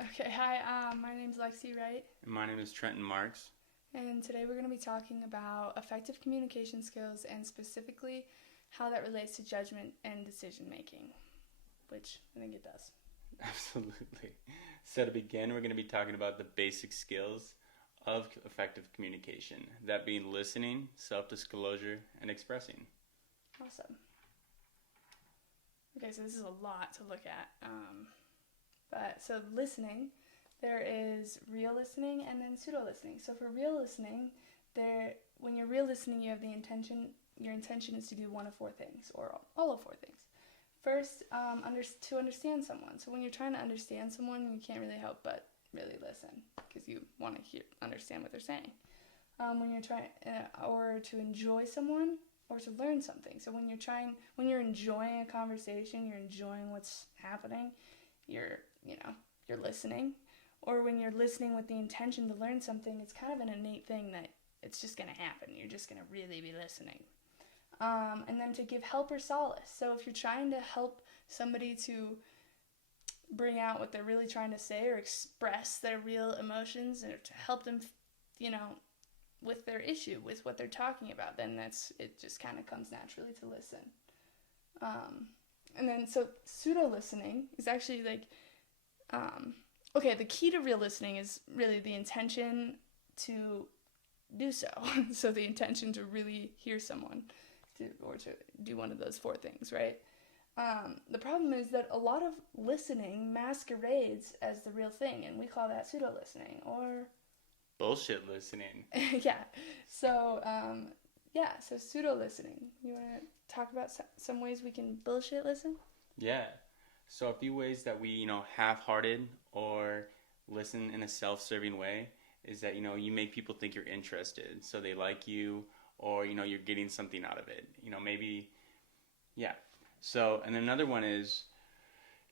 Okay, hi, my name's Lexi, right? And my name is Trenton Marks. And today we're going to be talking about effective communication skills and specifically how that relates to judgment and decision making, which I think it does. Absolutely. So to begin, we're going to be talking about the basic skills of effective communication, that being listening, self-disclosure, and expressing. Awesome. Okay, so this is a lot to look at. But so listening, there is real listening and then pseudo listening. So for real listening, when you're real listening, you have the intention. Your intention is to do one of four things, or all of four things. First, to understand someone. So when you're trying to understand someone, you can't really help but really listen because you want to understand what they're saying. When you're trying, or to enjoy someone, or to learn something. So when you're enjoying a conversation, you're enjoying what's happening. You're, you're listening. Or when you're listening with the intention to learn something, it's kind of an innate thing that it's just going to happen. You're just going to really be listening. And then to give help or solace. So if you're trying to help somebody to bring out what they're really trying to say or express their real emotions or to help them, with their issue, with what they're talking about, then it just kind of comes naturally to listen. And then so pseudo listening is actually the key to real listening is really the intention to do so. So the intention to really hear someone or to do one of those four things, right? The problem is that a lot of listening masquerades as the real thing, and we call that pseudo listening or Bullshit listening. yeah. So pseudo listening. You want to talk about some ways we can bullshit listen? Yeah. So a few ways that we, half-hearted or listen in a self-serving way is that, you make people think you're interested. So they like you or, you're getting something out of it. Maybe, yeah. So, and another one is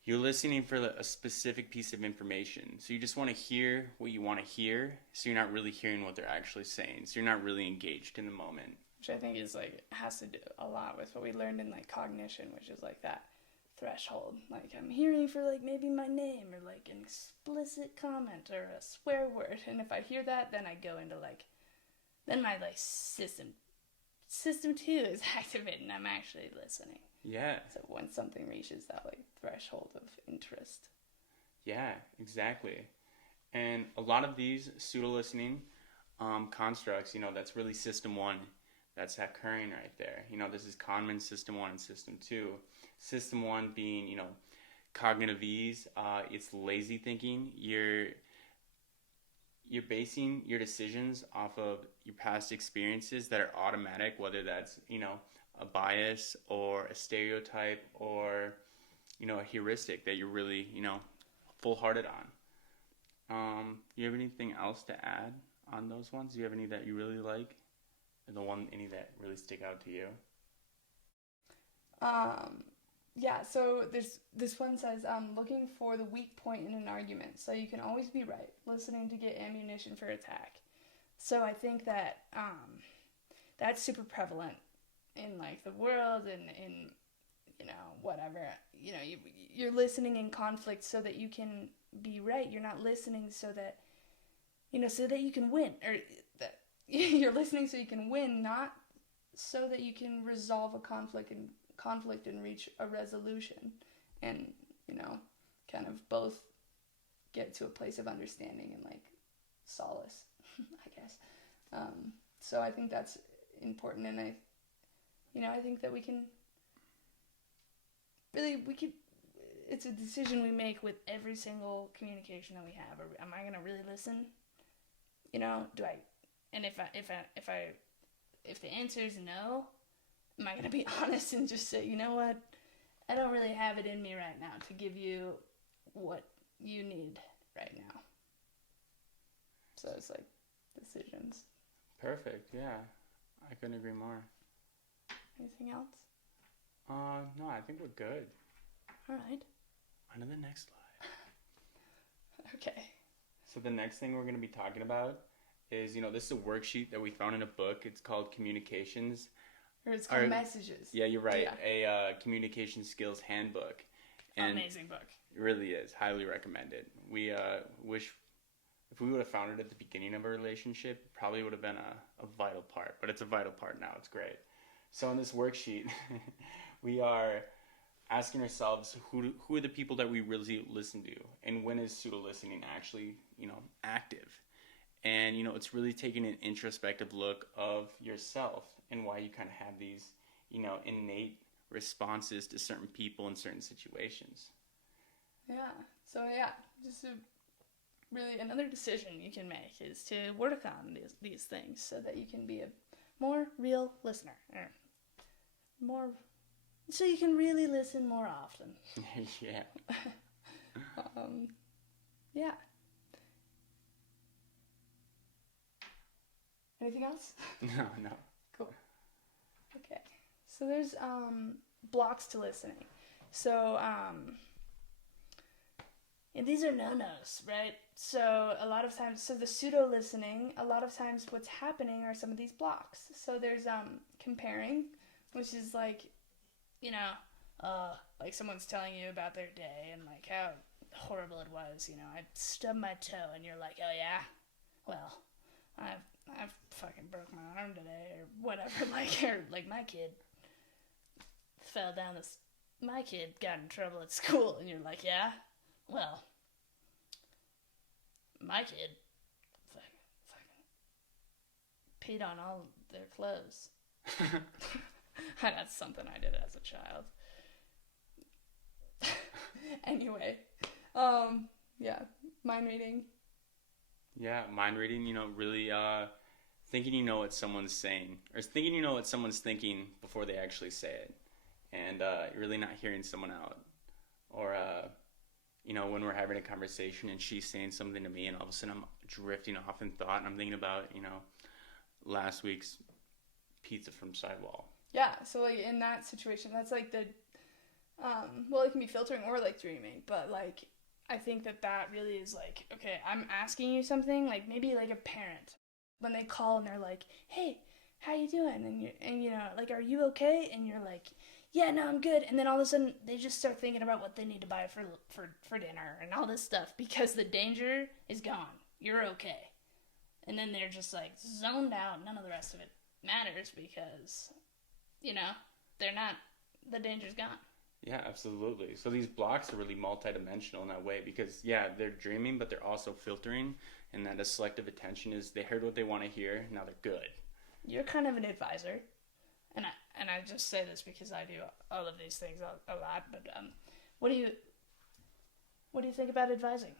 you're listening for a specific piece of information. So you just want to hear what you want to hear. So you're not really hearing what they're actually saying. So you're not really engaged in the moment. Which I think has to do a lot with what we learned in cognition, which is that threshold. I'm hearing for maybe my name or an explicit comment or a swear word. And if I hear that, then I go into then my system 2 is activated and I'm actually listening. Yeah. So when something reaches that threshold of interest. Yeah, exactly. And a lot of these pseudo listening constructs, that's really system 1 that's occurring right there. This is Kahneman's system 1 and system 2. System 1 being, cognitive ease. It's lazy thinking. You're basing your decisions off of your past experiences that are automatic, whether that's, a bias or a stereotype or, a heuristic that you're really, full-hearted on. You have anything else to add on those ones? Do you have any that you really like? Or any that really stick out to you? Yeah, so this one says, looking for the weak point in an argument, so you can always be right, listening to get ammunition for attack. So I think that that's super prevalent in the world and in whatever. You're listening in conflict so that you can be right. You're not listening so that so that you can win, or that you're listening so you can win, not so that you can resolve a conflict and reach a resolution and kind of both get to a place of understanding and solace. I guess. So I think that's important, and I think that we could it's a decision we make with every single communication that we have. Am I going to really listen? Do I, and if the answer is no, am I going to be honest and just say, you know what, I don't really have it in me right now to give you what you need right now. So it's decisions. Perfect, yeah. I couldn't agree more. Anything else? No, I think we're good. All right. On to the next slide. Okay. So the next thing we're going to be talking about is, this is a worksheet that we found in a book. It's called Communications. Or it's called Messages. Yeah, you're right. Yeah. A communication skills handbook. And amazing book. It really is. Highly recommended. We wish if we would have found it at the beginning of a relationship, it probably would have been a vital part. But it's a vital part now. It's great. So in this worksheet, we are asking ourselves who are the people that we really listen to, and when is pseudo listening actually, active. And it's really taking an introspective look of yourself and why you kind of have these innate responses to certain people in certain situations. Yeah. So just really another decision you can make is to work on these things so that you can be a more real listener, so you can really listen more often. Yeah. Yeah. Anything else? No. Cool. Okay. So there's blocks to listening. So and these are no-nos, right? So a lot of times, the pseudo-listening, a lot of times what's happening are some of these blocks. So there's comparing, which is like, like someone's telling you about their day and like how horrible it was. I stubbed my toe and you're like, oh yeah? Well, I've fucking broke my arm today or whatever. Like my kid fell down my kid got in trouble at school and you're like, yeah? Well, my kid fucking peed on all their clothes. That's something I did as a child. Anyway, mind reading. Yeah, mind reading, really thinking you know what someone's saying, or thinking you know what someone's thinking before they actually say it, and really not hearing someone out. Or, when we're having a conversation and she's saying something to me and all of a sudden I'm drifting off in thought and I'm thinking about, last week's pizza from Sidewall. Yeah, so like in that situation, that's like the, it can be filtering or like dreaming, but like I think that really is like, okay, I'm asking you something, like maybe like a parent, when they call and they're like, hey, how you doing? And like, are you okay? And you're like, yeah, no, I'm good. And then all of a sudden they just start thinking about what they need to buy for dinner and all this stuff because the danger is gone. You're okay. And then they're just like zoned out. None of the rest of it matters because, the danger's gone. Yeah, absolutely. So these blocks are really multidimensional in that way because, yeah, they're dreaming, but they're also filtering, and that a selective attention is they heard what they want to hear, now they're good. You're kind of an advisor, and I just say this because I do all of these things a lot, but what do you think about advising?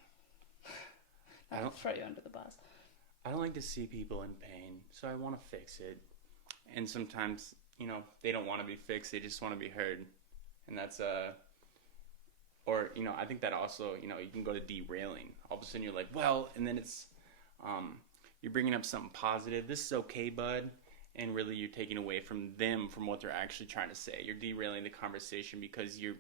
I don't throw you under the bus. I don't like to see people in pain, so I want to fix it. And sometimes, they don't want to be fixed, they just want to be heard. And that's, I think that also, you can go to derailing. All of a sudden you're like, well, and then it's, you're bringing up something positive. This is okay, bud. And really you're taking away from them, from what they're actually trying to say. You're derailing the conversation because you're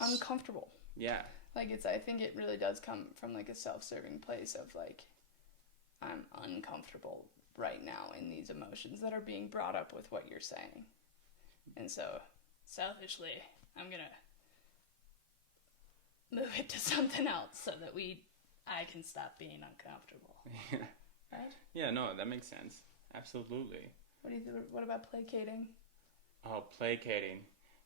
uncomfortable. Yeah. Like I think it really does come from like a self-serving place of like, I'm uncomfortable right now in these emotions that are being brought up with what you're saying. And so selfishly, I'm going to move it to something else so that I can stop being uncomfortable. Yeah. Right? Yeah, no, that makes sense. Absolutely. What about placating? Oh, placating.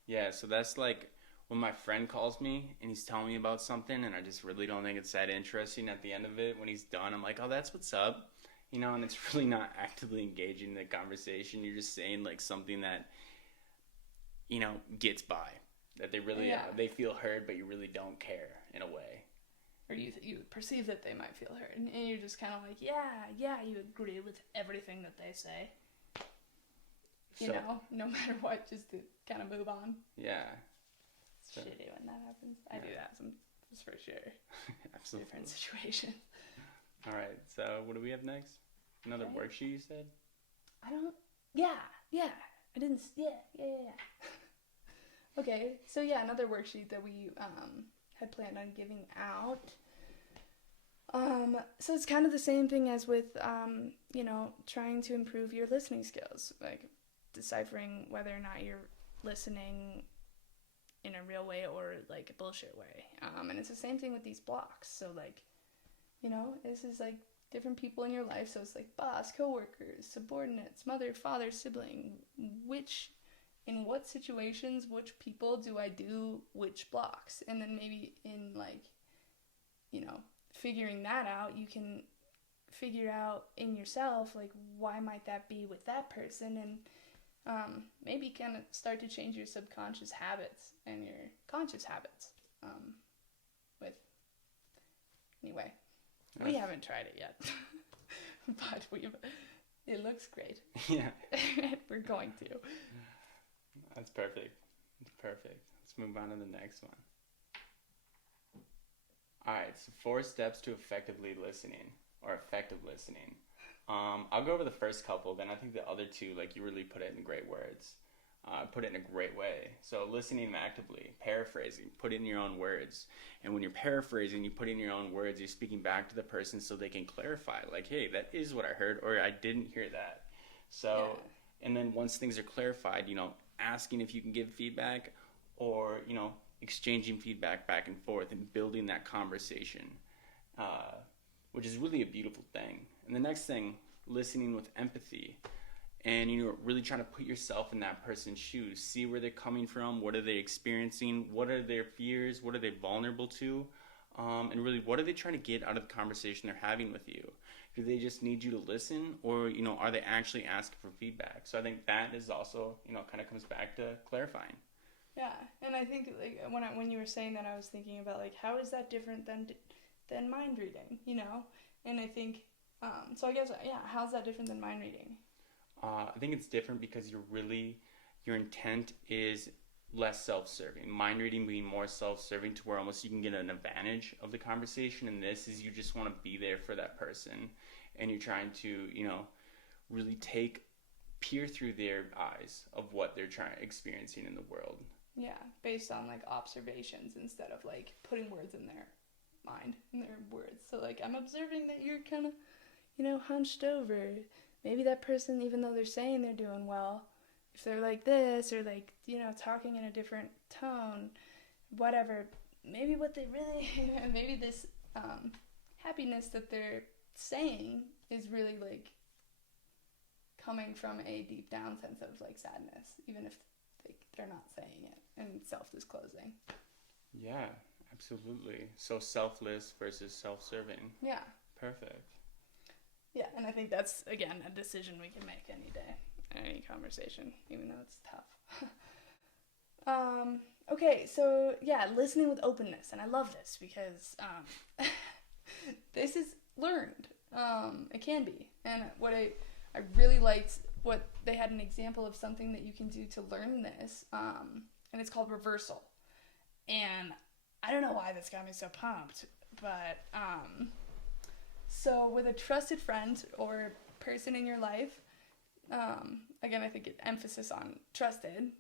Yeah, so that's like when my friend calls me and he's telling me about something and I just really don't think it's that interesting. At the end of it, when he's done, I'm like, oh, that's what's up. And it's really not actively engaging in the conversation. You're just saying like something that, gets by. That they really, they feel heard, but you really don't care in a way. Or you perceive that they might feel heard. And you're just kind of like, yeah, you agree with everything that they say. No matter what, just to kind of move on. Yeah. It's shitty when that happens. I do that just for sure. Absolutely. Different situations. All right, so what do we have next? Another worksheet you said? I didn't, Okay, so another worksheet that we had planned on giving out. So it's kind of the same thing as with, trying to improve your listening skills, like deciphering whether or not you're listening in a real way or like a bullshit way. And it's the same thing with these blocks. So like, this is like different people in your life. So it's like boss, coworkers, subordinates, mother, father, sibling. In what situations, which people do I do which blocks? And then maybe in like, figuring that out, you can figure out in yourself, like, why might that be with that person? And maybe kind of start to change your subconscious habits and your conscious habits. Anyway, we haven't tried it yet, but it looks great. Yeah. We're going to. That's perfect. Perfect. Let's move on to the next one. All right, so 4 steps to effectively listening or effective listening. I'll go over the first couple, then I think the other 2, like, you really put it in great words. Put it in a great way. So listening actively, paraphrasing, put in your own words. And when you're paraphrasing, you put in your own words, you're speaking back to the person so they can clarify, like, hey, that is what I heard, or I didn't hear that. So, and then once things are clarified, asking if you can give feedback or, exchanging feedback back and forth and building that conversation, which is really a beautiful thing. And the next thing, listening with empathy. And, really trying to put yourself in that person's shoes. See where they're coming from. What are they experiencing? What are their fears? What are they vulnerable to? And really, what are they trying to get out of the conversation they're having with you? Do they just need you to listen? Or, are they actually asking for feedback? So I think that is also, kind of comes back to clarifying. Yeah, and I think, like, when you were saying that, I was thinking about, like, how is that different than mind reading, And I think, so I guess, how's that different than mind reading? I think it's different because your intent is less self-serving. Mind reading being more self-serving to where almost you can get an advantage of the conversation, and this is you just want to be there for that person, and you're trying to, really peer through their eyes of what they're experiencing in the world. Yeah, based on like observations instead of like putting words in their mind, in their words. So like, I'm observing that you're kind of, hunched over. Maybe that person, even though they're saying they're doing well, if they're like this or like, talking in a different tone, whatever, maybe what they really, maybe this happiness that they're saying is really like coming from a deep down sense of like sadness, even if they're not saying it, and self-disclosing. Yeah, absolutely. So selfless versus self-serving. Yeah. Perfect. Yeah, and I think that's, again, a decision we can make any day, any conversation, even though it's tough. Okay, so, yeah, listening with openness, and I love this because this is learned. It can be, and what I really liked, what they had an example of something that you can do to learn this, and it's called reversal. And I don't know why this got me so pumped, but so with a trusted friend or person in your life, again, I think emphasis on trusted,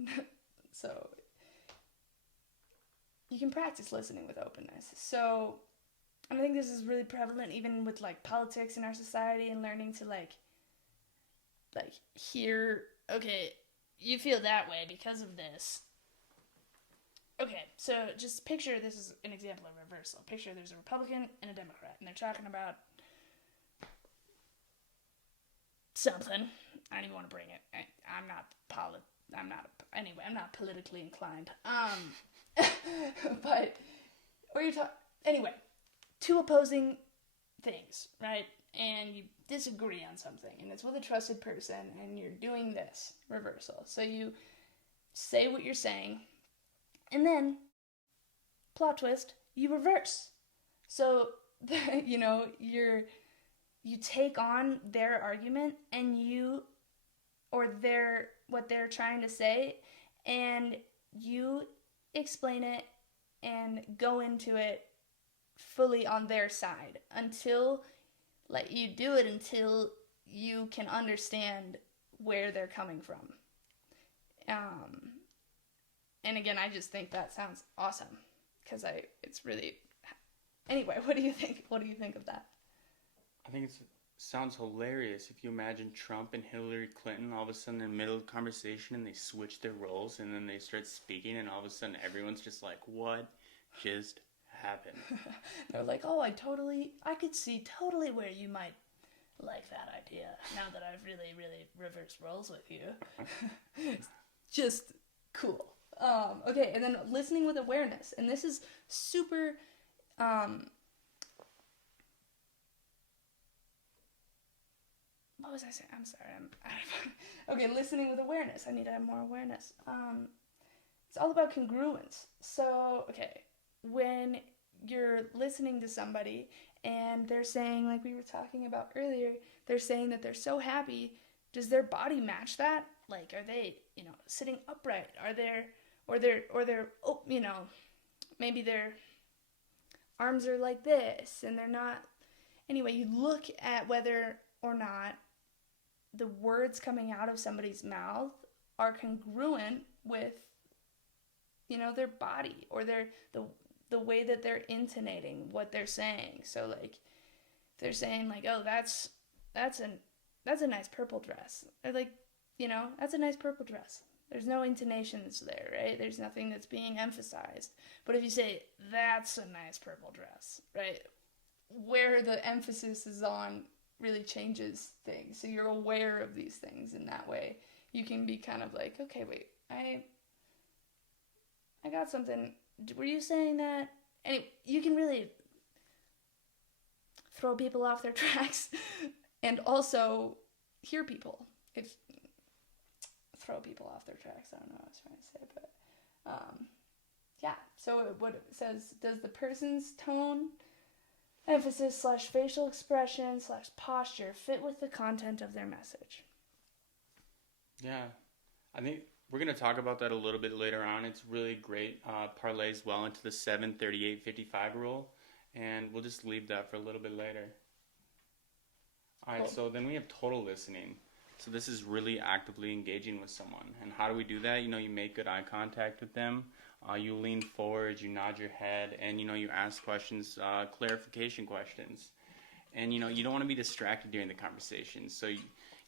so you can practice listening with openness. So, and I think this is really prevalent even with like politics in our society, and learning to like hear, okay, you feel that way because of this. Okay, so just picture, this is an example of reversal. Picture there's a Republican and a Democrat, and they're talking about something. I don't even want to bring it. I'm not politically inclined. But, anyway, 2 opposing things, right? And you disagree on something, and it's with a trusted person, and you're doing this reversal. So you say what you're saying, and then, plot twist, you reverse. So, you take on their argument and what they're trying to say, and you explain it and go into it fully on their side until you can understand where they're coming from. And again, I just think that sounds awesome because it's really, anyway, what do you think? What do you think of that? I think it's sounds hilarious if you imagine Trump and Hillary Clinton all of a sudden in the middle of the conversation and they switch their roles and then they start speaking and all of a sudden everyone's just like, what just happened? They're like, oh, I could see totally where you might like that idea now that I've really, really reversed roles with you. Just cool. Okay, and then listening with awareness. And this is super, what was I saying? I'm sorry. Okay, listening with awareness. I need to have more awareness. It's all about congruence. So, okay, when you're listening to somebody and they're saying, like we were talking about earlier, they're saying that they're so happy, does their body match that? Like, are they, sitting upright? Or they're, maybe their arms are like this and they're not. Anyway, you look at whether or not the words coming out of somebody's mouth are congruent with, their body or the way that they're intonating what they're saying. So, like, they're saying, like, oh, that's a nice purple dress. Or, like, that's a nice purple dress. There's no intonations there, right? There's nothing that's being emphasized. But if you say, that's a nice purple dress, right? Where the emphasis is on really changes things. So you're aware of these things in that way. You can be kind of like, okay, wait, I got something. Were you saying that? And you can really throw people off their tracks and also hear people. Throw people off their tracks. I don't know what I was trying to say, but yeah. So what it says, does the person's tone, emphasis / facial expression / posture fit with the content of their message? Yeah, I think we're going to talk about that a little bit later on. It's really great, parlays well into the 7-38-55 rule, and we'll just leave that for a little bit later. All right, cool. So then we have total listening. So this is really actively engaging with someone. And how do we do that? You make good eye contact with them. You lean forward, you nod your head, and, you ask questions, clarification questions. And, you don't want to be distracted during the conversation. So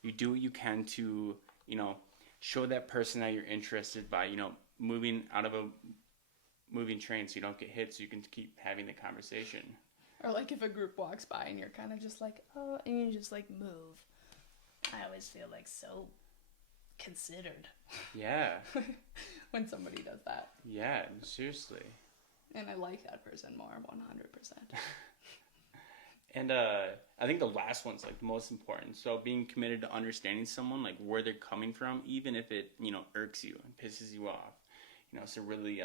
you do what you can to, show that person that you're interested by, moving out of a moving train so you don't get hit so you can keep having the conversation. Or like if a group walks by and you're kind of just like, oh, and you just like move. I always feel like so considered. Yeah. When somebody does that. Yeah, seriously. And I like that person more, 100%. And I think the last one's like the most important. So being committed to understanding someone, like where they're coming from, even if it, irks you and pisses you off. So really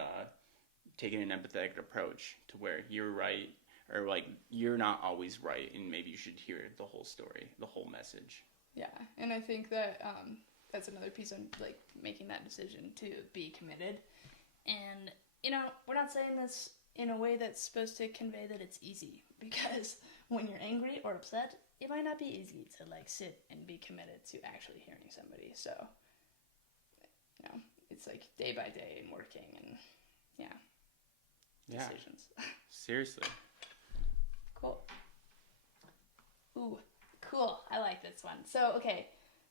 taking an empathetic approach to where you're right or like you're not always right and maybe you should hear the whole story, the whole message. Yeah, and I think that that's another piece of like making that decision to be committed. And, we're not saying this in a way that's supposed to convey that it's easy, because when you're angry or upset, it might not be easy to like sit and be committed to actually hearing somebody. So, it's like day by day and working and decisions. Seriously. Cool. Ooh, cool. I like this one. So, okay,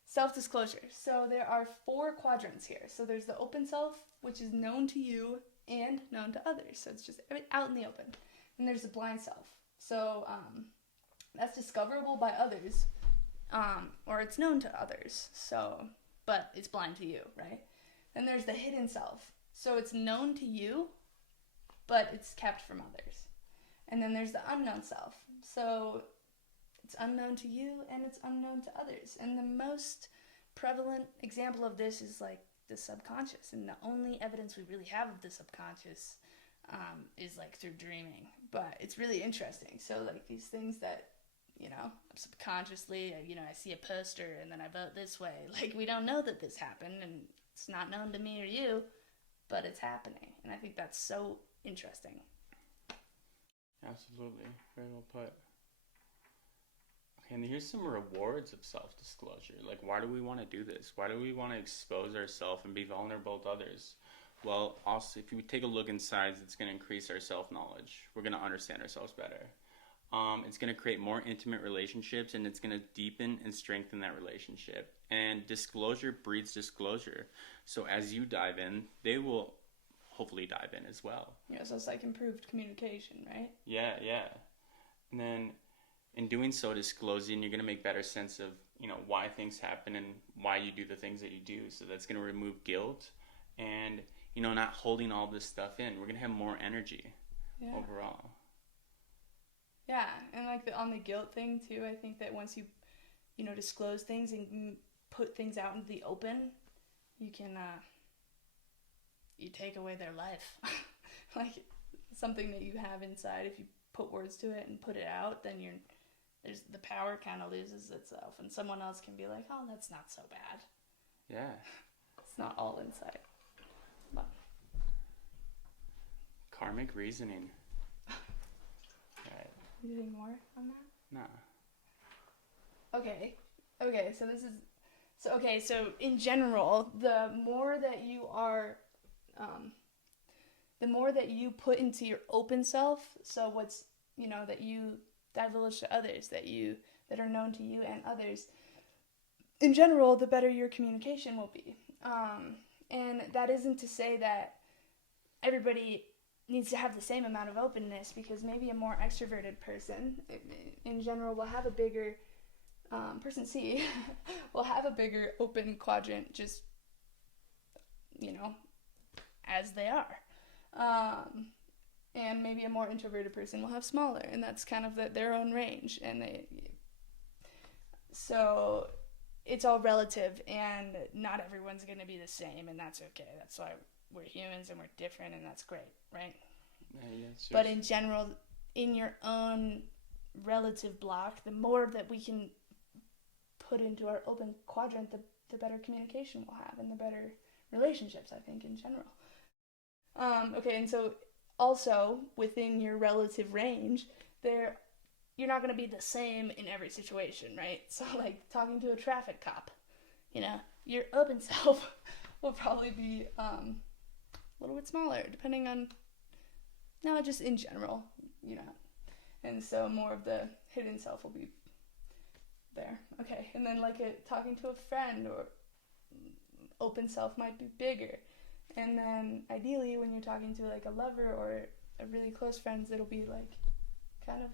self-disclosure. So there are 4 quadrants here. So there's the open self, which is known to you and known to others. So it's just out in the open. And there's the blind self. So that's discoverable by others, or it's known to others. So, but it's blind to you, right? Then there's the hidden self. So it's known to you, but it's kept from others. And then there's the unknown self. So it's unknown to you and it's unknown to others. And the most prevalent example of this is like the subconscious. And the only evidence we really have of the subconscious is like through dreaming. But it's really interesting. So like these things that, subconsciously, I see a poster and then I vote this way. Like we don't know that this happened and it's not known to me or you, but it's happening. And I think that's so interesting. Absolutely. Very well put. Okay, and here's some rewards of self-disclosure. Like, why do we want to do this? Why do we want to expose ourselves and be vulnerable to others? Well, also, if you take a look inside, it's going to increase our self-knowledge. We're going to understand ourselves better. It's going to create more intimate relationships, and it's going to deepen and strengthen that relationship. And disclosure breeds disclosure. So as you dive in, they will hopefully dive in as well. Yeah, so it's like improved communication, right? Yeah, yeah. And then in doing so, disclosing, you're going to make better sense of, why things happen and why you do the things that you do. So that's going to remove guilt and, not holding all this stuff in. We're going to have more energy overall. Yeah, and like on the guilt thing too, I think that once you, disclose things and put things out into the open, you can, you take away their life. Like something that you have inside, if you put words to it and put it out, then there's the power kind of loses itself, and someone else can be like, oh, that's not so bad. Yeah. It's not all inside. But. Karmic reasoning. Right. Anything more on that? Nah. Okay, so this is... So in general, the more that you are... the more that you put into your open self, so what's, that you divulge to others, that are known to you and others, in general, the better your communication will be. And that isn't to say that everybody needs to have the same amount of openness, because maybe a more extroverted person, in general, will have a bigger, person C, will have a bigger open quadrant, just, as they are. And maybe a more introverted person will have smaller, and that's kind of their own range. And so it's all relative, and not everyone's going to be the same, and that's okay. That's why we're humans and we're different, and that's great, right? Yeah, but in general, in your own relative block, the more that we can put into our open quadrant, the better communication we'll have, and the better relationships, I think, in general. Okay, and so also within your relative range, you're not going to be the same in every situation, right? So like talking to a traffic cop, your open self will probably be a little bit smaller, depending on, no, just in general, and so more of the hidden self will be there. Okay, and then like talking to a friend, or open self might be bigger. And then ideally when you're talking to like a lover or a really close friends, it'll be like kind of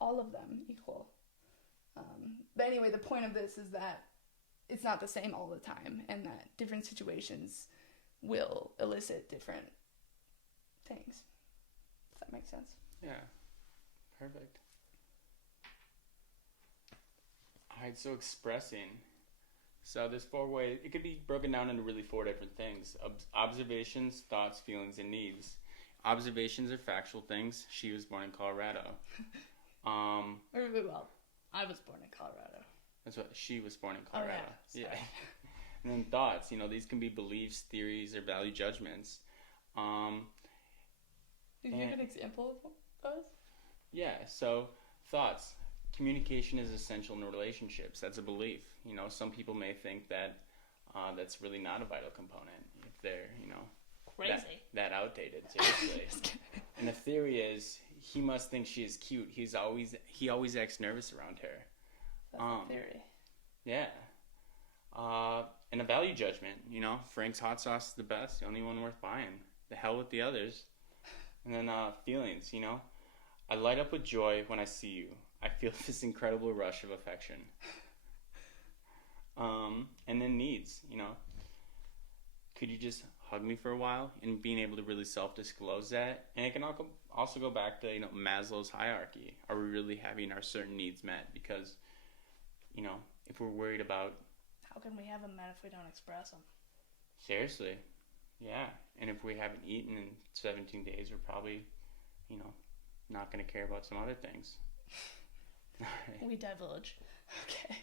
all of them equal. But anyway, the point of this is that it's not the same all the time, and that different situations will elicit different things. Does that make sense? Yeah. Perfect. Alright, so expressing. So there's 4 ways. It could be broken down into really 4 different things. Observations, thoughts, feelings, and needs. Observations are factual things. She was born in Colorado. Well, I was born in Colorado. That's what, she was born in Colorado. Oh, yeah. And then thoughts, these can be beliefs, theories, or value judgments. Did you give an example of those? Yeah, so thoughts. Communication is essential in relationships. That's a belief. Some people may think that that's really not a vital component if they're, crazy. That outdated, seriously. And the theory is he must think she is cute. He always acts nervous around her. That's the theory. Yeah. And a value judgment, Frank's hot sauce is the best, the only one worth buying. The hell with the others. And then feelings, I light up with joy when I see you. I feel this incredible rush of affection. And then needs, could you just hug me for a while? And being able to really self-disclose that. And it can also go back to, Maslow's hierarchy. Are we really having our certain needs met? Because, if we're worried about... How can we have them met if we don't express them? Seriously. Yeah. And if we haven't eaten in 17 days, we're probably, not going to care about some other things. We divulge. Okay.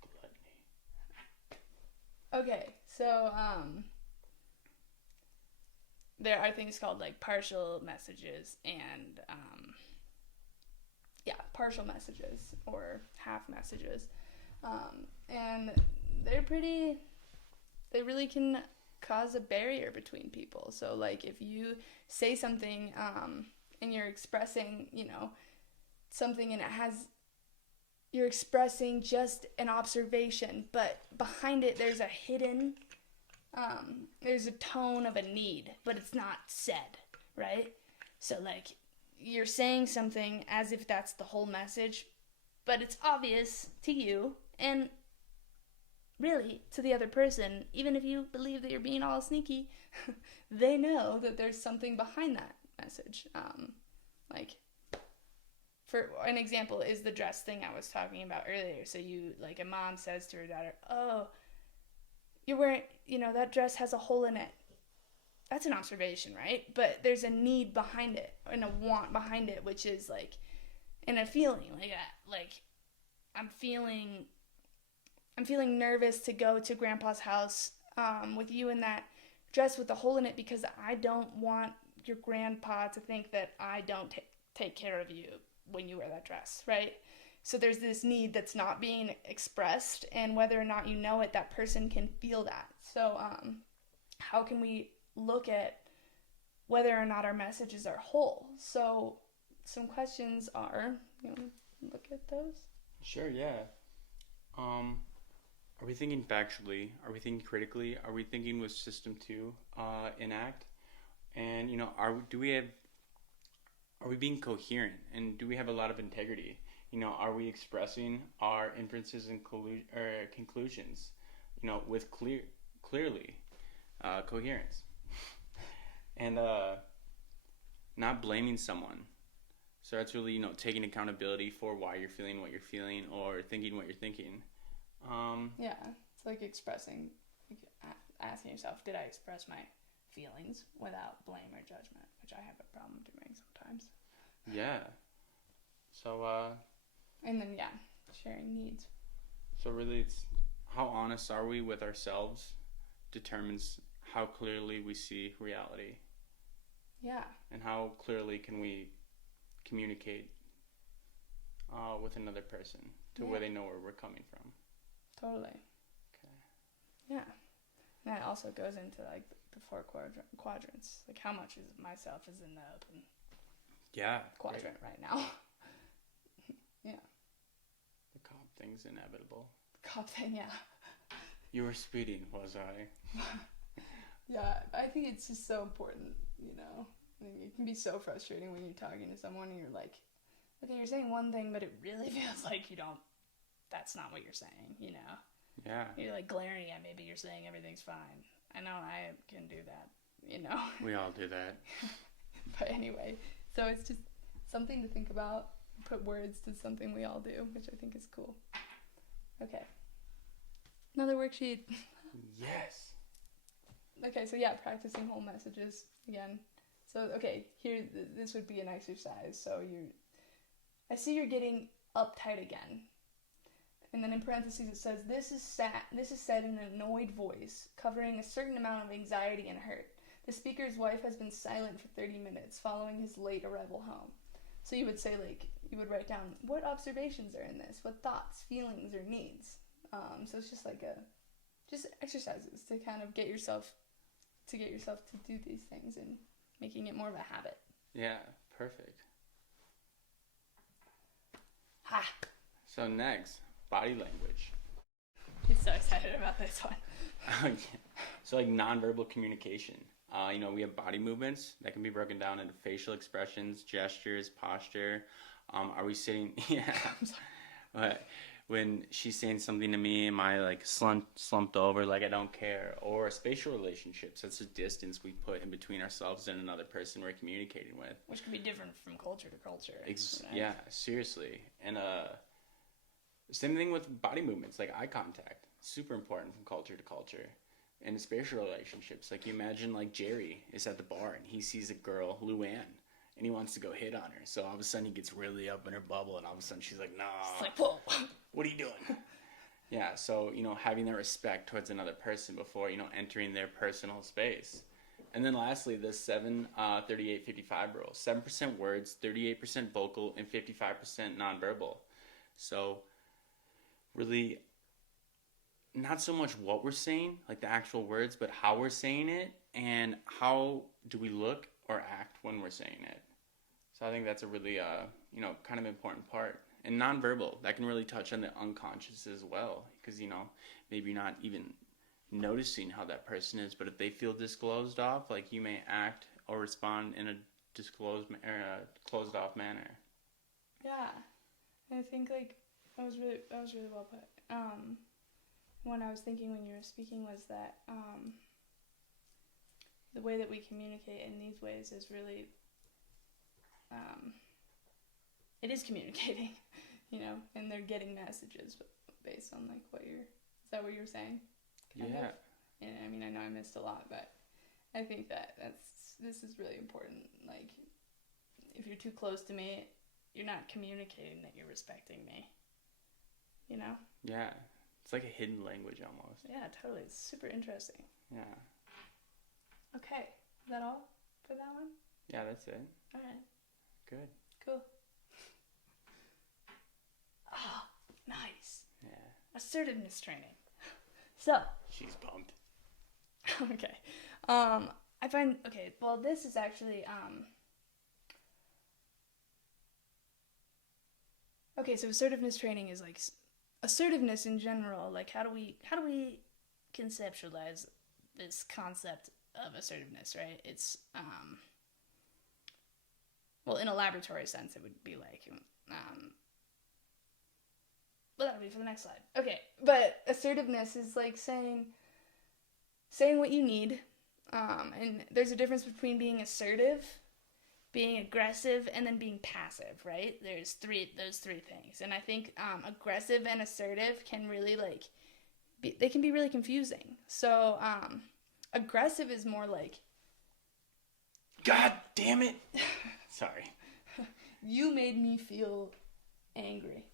Gluttony. Okay, so there are things called like partial messages and partial messages or half messages, and they really can cause a barrier between people. So like if you say something and you're expressing, something and you're expressing just an observation, but behind it there's a hidden, there's a tone of a need, but it's not said, right? So like you're saying something as if that's the whole message, but it's obvious to you and really to the other person, even if you believe that you're being all sneaky, they know that there's something behind that message. Like, for an example is the dress thing I was talking about earlier. So you, like, a mom says to her daughter, oh, you're wearing, that dress has a hole in it. That's an observation, right? But there's a need behind it and a want behind it, which is like, and a feeling like I'm feeling nervous to go to Grandpa's house with you in that dress with a hole in it because I don't want your grandpa to think that I don't take care of you when you wear that dress, right? So there's this need that's not being expressed, and whether or not you know it, that person can feel that. So how can we look at whether or not our messages are whole? So some questions are, look at those? Sure, yeah. Are we thinking factually? Are we thinking critically? Are we thinking with system to enact? And are we being coherent? And do we have a lot of integrity? Are we expressing our inferences and conclusions? With clearly coherence, and not blaming someone. So that's really taking accountability for why you're feeling what you're feeling or thinking what you're thinking. Yeah, it's like expressing, asking yourself, did I express my feelings without blame or judgment, which I have a problem doing sometimes. Yeah. So, and then, sharing needs. So really it's how honest are we with ourselves determines how clearly we see reality. Yeah. And how clearly can we communicate with another person to where they know where we're coming from. Totally. Okay. Yeah. And that also goes into like the 4 quadrants. Like how much is myself is in the open quadrant right now. Yeah. The cop thing's inevitable. The cop thing, yeah. You were speeding, was I? Yeah, I think it's just so important, I mean, it can be so frustrating when you're talking to someone and you're like, okay, you're saying one thing, but it really feels like that's not what you're saying, Yeah. You're like glaring at me, but you're saying everything's fine. I know I can do that, We all do that. But anyway, so it's just something to think about, put words to something we all do, which I think is cool. Okay. Another worksheet. Yes. Okay, so practicing whole messages again. So, okay, here, this would be an exercise. So I see you're getting uptight again. And then in parentheses it says, this is said in an annoyed voice, covering a certain amount of anxiety and hurt. The speaker's wife has been silent for 30 minutes following his late arrival home. So you would say, you would write down, what observations are in this? What thoughts, feelings, or needs? So it's just just exercises to kind of get yourself to do these things and making it more of a habit. Yeah, perfect. Ha! So next, body language. I'm so excited about this one. So nonverbal communication. We have body movements that can be broken down into facial expressions, gestures, posture. Are we sitting? Yeah. I'm sorry. But when she's saying something to me, am I slumped over like I don't care? Or spatial relationships, that's the distance we put in between ourselves and another person we're communicating with. Which can be different from culture to culture. Yeah, seriously. And same thing with body movements, like eye contact. Super important from culture to culture. And spatial relationships, you imagine Jerry is at the bar and he sees a girl, Luann, and he wants to go hit on her. So all of a sudden he gets really up in her bubble, and all of a sudden she's like, nah. It's like, whoa. What are you doing? Yeah, so, having that respect towards another person before, entering their personal space. And then lastly, the 7-38-55 rule. 7% words, 38% vocal, and 55% nonverbal. So really not so much what we're saying, the actual words, but how we're saying it and how do we look or act when we're saying it. Does So I think that's a really, kind of important part. And nonverbal, that can really touch on the unconscious as well. Because, maybe you're not even noticing how that person is, but if they feel disclosed off, like you may act or respond in a closed off manner. Yeah. And I think like that was really well put. What I was thinking when you were speaking was that the way that we communicate in these ways is really it is communicating, and they're getting messages based on like is that what you're saying? Kind of? Yeah, I mean, I know I missed a lot, but I think that this is really important. Like, if you're too close to me, you're not communicating that you're respecting me, Yeah, it's like a hidden language almost. Yeah, totally. It's super interesting. Yeah. Okay, is that all for that one? Yeah, that's it. All right. Good. Cool. Oh, nice. Yeah. Assertiveness training. So. She's pumped. Okay. I find, well, this is actually, so assertiveness training is like, assertiveness in general, like how do we conceptualize this concept of assertiveness, right? It's, well, in a laboratory sense, it would be like, well, that'll be for the next slide. Okay, but assertiveness is like saying what you need, and there's a difference between being assertive, being aggressive, and then being passive, right? There's those three things, and I think aggressive and assertive can really they can be really confusing. So aggressive is more like, God damn it! Sorry. You made me feel angry.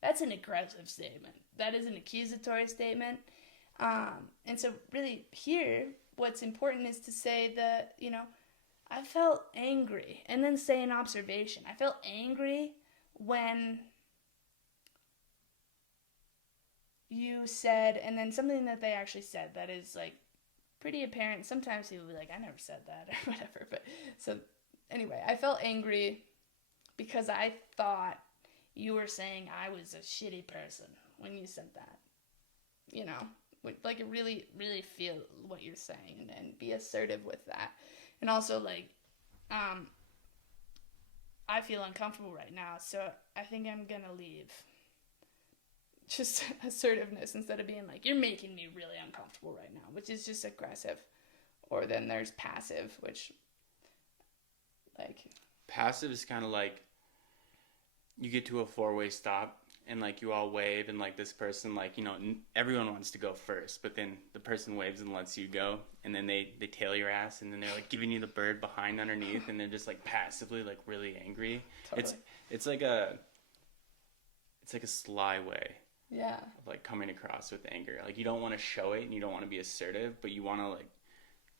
That's an aggressive statement. That is an accusatory statement. And so really here, what's important is to say that, I felt angry, and then say an observation. I felt angry when you said, and then something that they actually said that is like pretty apparent. Sometimes people will be like, I never said that or whatever. But so anyway, I felt angry because I thought you were saying I was a shitty person when you said that. Like really, really feel what you're saying and be assertive with that. And also I feel uncomfortable right now, so I think I'm gonna leave. Just assertiveness instead of being like, you're making me really uncomfortable right now, which is just aggressive. Or then there's passive, which passive is kind of like you get to a four-way stop and you all wave and this person everyone wants to go first, but then the person waves and lets you go, and then they tail your ass, and then they're giving you the bird behind underneath, and they're just passively really angry. Totally. It's like a sly way. Yeah. Of coming across with anger. You don't want to show it and you don't want to be assertive, but you want to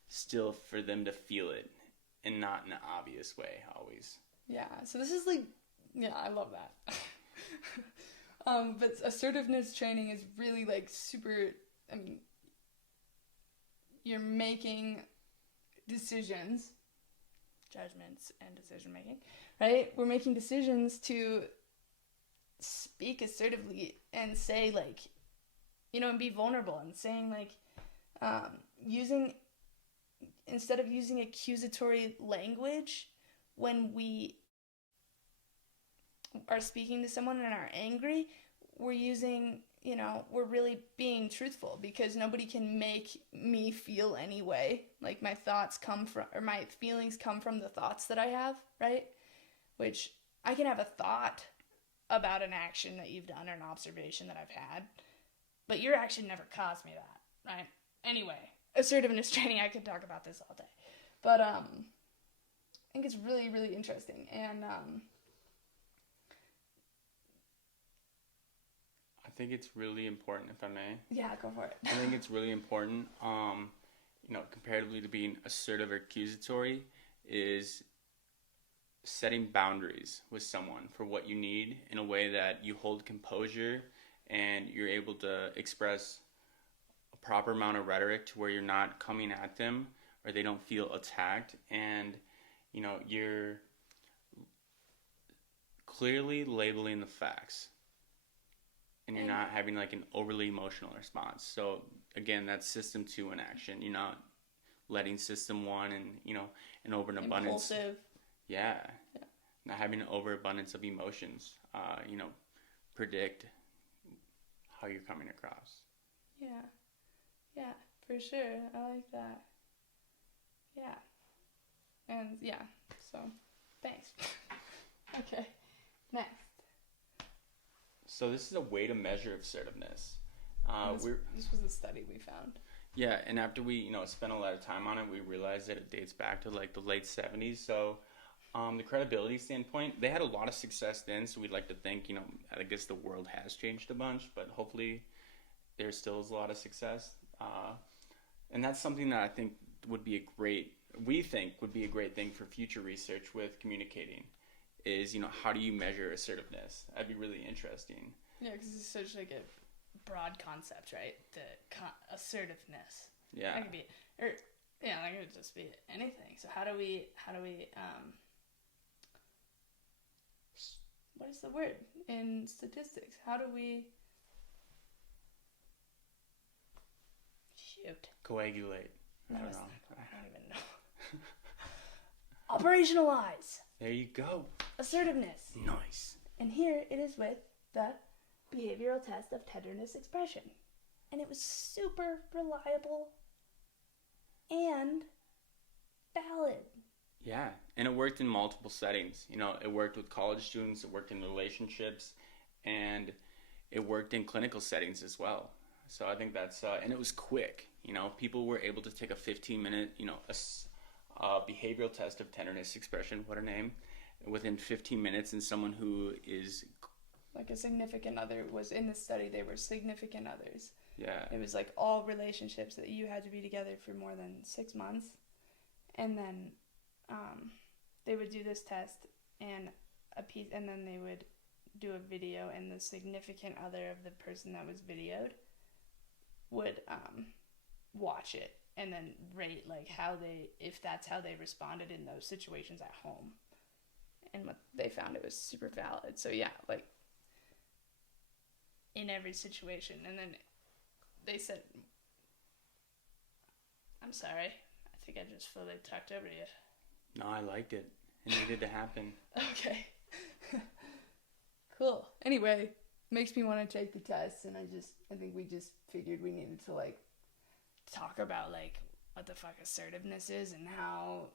still for them to feel it, and not in an obvious way always. Yeah. So this is I love that. But assertiveness training is really super, you're making decisions, judgments, and decision making, right? We're making decisions to speak assertively and say and be vulnerable, and saying instead of using accusatory language when we are speaking to someone and are angry, we're using, we're really being truthful, because nobody can make me feel any way. My thoughts my feelings come from the thoughts that I have, right? Which I can have a thought about an action that you've done or an observation that I've had, but your action never caused me that, right? Anyway, assertiveness training, I could talk about this all day. But I think it's really, really interesting. And I think it's really important, if I may. Yeah, go for it. I think it's really important, comparatively to being assertive or accusatory, is setting boundaries with someone for what you need in a way that you hold composure and you're able to express a proper amount of rhetoric to where you're not coming at them or they don't feel attacked, and you're clearly labeling the facts. And you're not having like an overly emotional response. So again, that's system 2 in action. You're not letting system 1 and, an overabundance. Impulsive. Yeah. Not having an overabundance of emotions, predict how you're coming across. Yeah, for sure. I like that. Yeah. And yeah, so thanks. Okay, next. So this is a way to measure assertiveness. This was a study we found. Yeah, and after we, spent a lot of time on it, we realized that it dates back to like the late 70s. So the credibility standpoint, they had a lot of success then. So we'd like to think, I guess the world has changed a bunch, but hopefully there still is a lot of success. And that's something that I think would be a great thing for future research with communicating is, how do you measure assertiveness? That'd be really interesting. Yeah, because it's such like a broad concept, right? The assertiveness. Yeah. That could be, that could just be anything. So how do we what is the word in statistics? How do we coagulate? I don't know. I don't even know. Operationalize. There you go. Assertiveness. Nice. And here it is with the behavioral test of tenderness expression. And it was super reliable and valid. Yeah, and it worked in multiple settings. It worked with college students, it worked in relationships, and it worked in clinical settings as well. So I think that's, and it was quick. People were able to take a 15-minute, behavioral test of tenderness expression, what a name, within 15 minutes, and someone who is... Like a significant other was in the study, they were significant others. Yeah. It was like all relationships that you had to be together for more than 6 months. And then they would do this test and then they would do a video, and the significant other of the person that was videoed would watch it and then rate like if that's how they responded in those situations at home. And what they found, it was super valid. So yeah, like in every situation. And then they said, I'm sorry, I think I just fully talked over you. No, I liked it. It needed to happen. Okay. Cool. Anyway, makes me want to take the test, and I think we just figured we needed to like talk about like what the fuck assertiveness is and how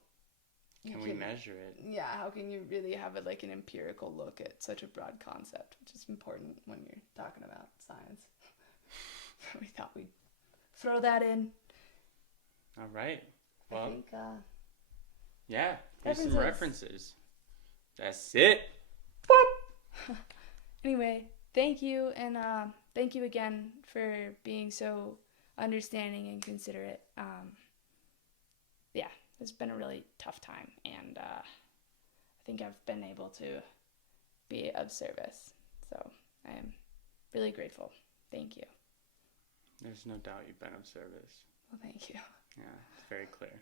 can we measure it? Yeah, how can you really have it like an empirical look at such a broad concept, which is important when you're talking about science. We thought we'd throw that in. All right. Well, I think, yeah, here's some references. That's it. Anyway, thank you, and thank you again for being so understanding and considerate. Yeah, it's been a really tough time, and I think I've been able to be of service. So I am really grateful. Thank you. There's no doubt you've been of service. Well, thank you. Yeah, it's very clear.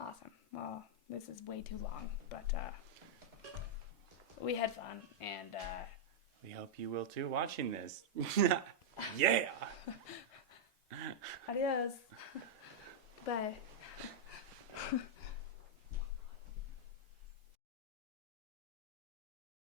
Awesome. Well, this is way too long, but we had fun, and we hope you will too watching this. Yeah! Adios. Bye.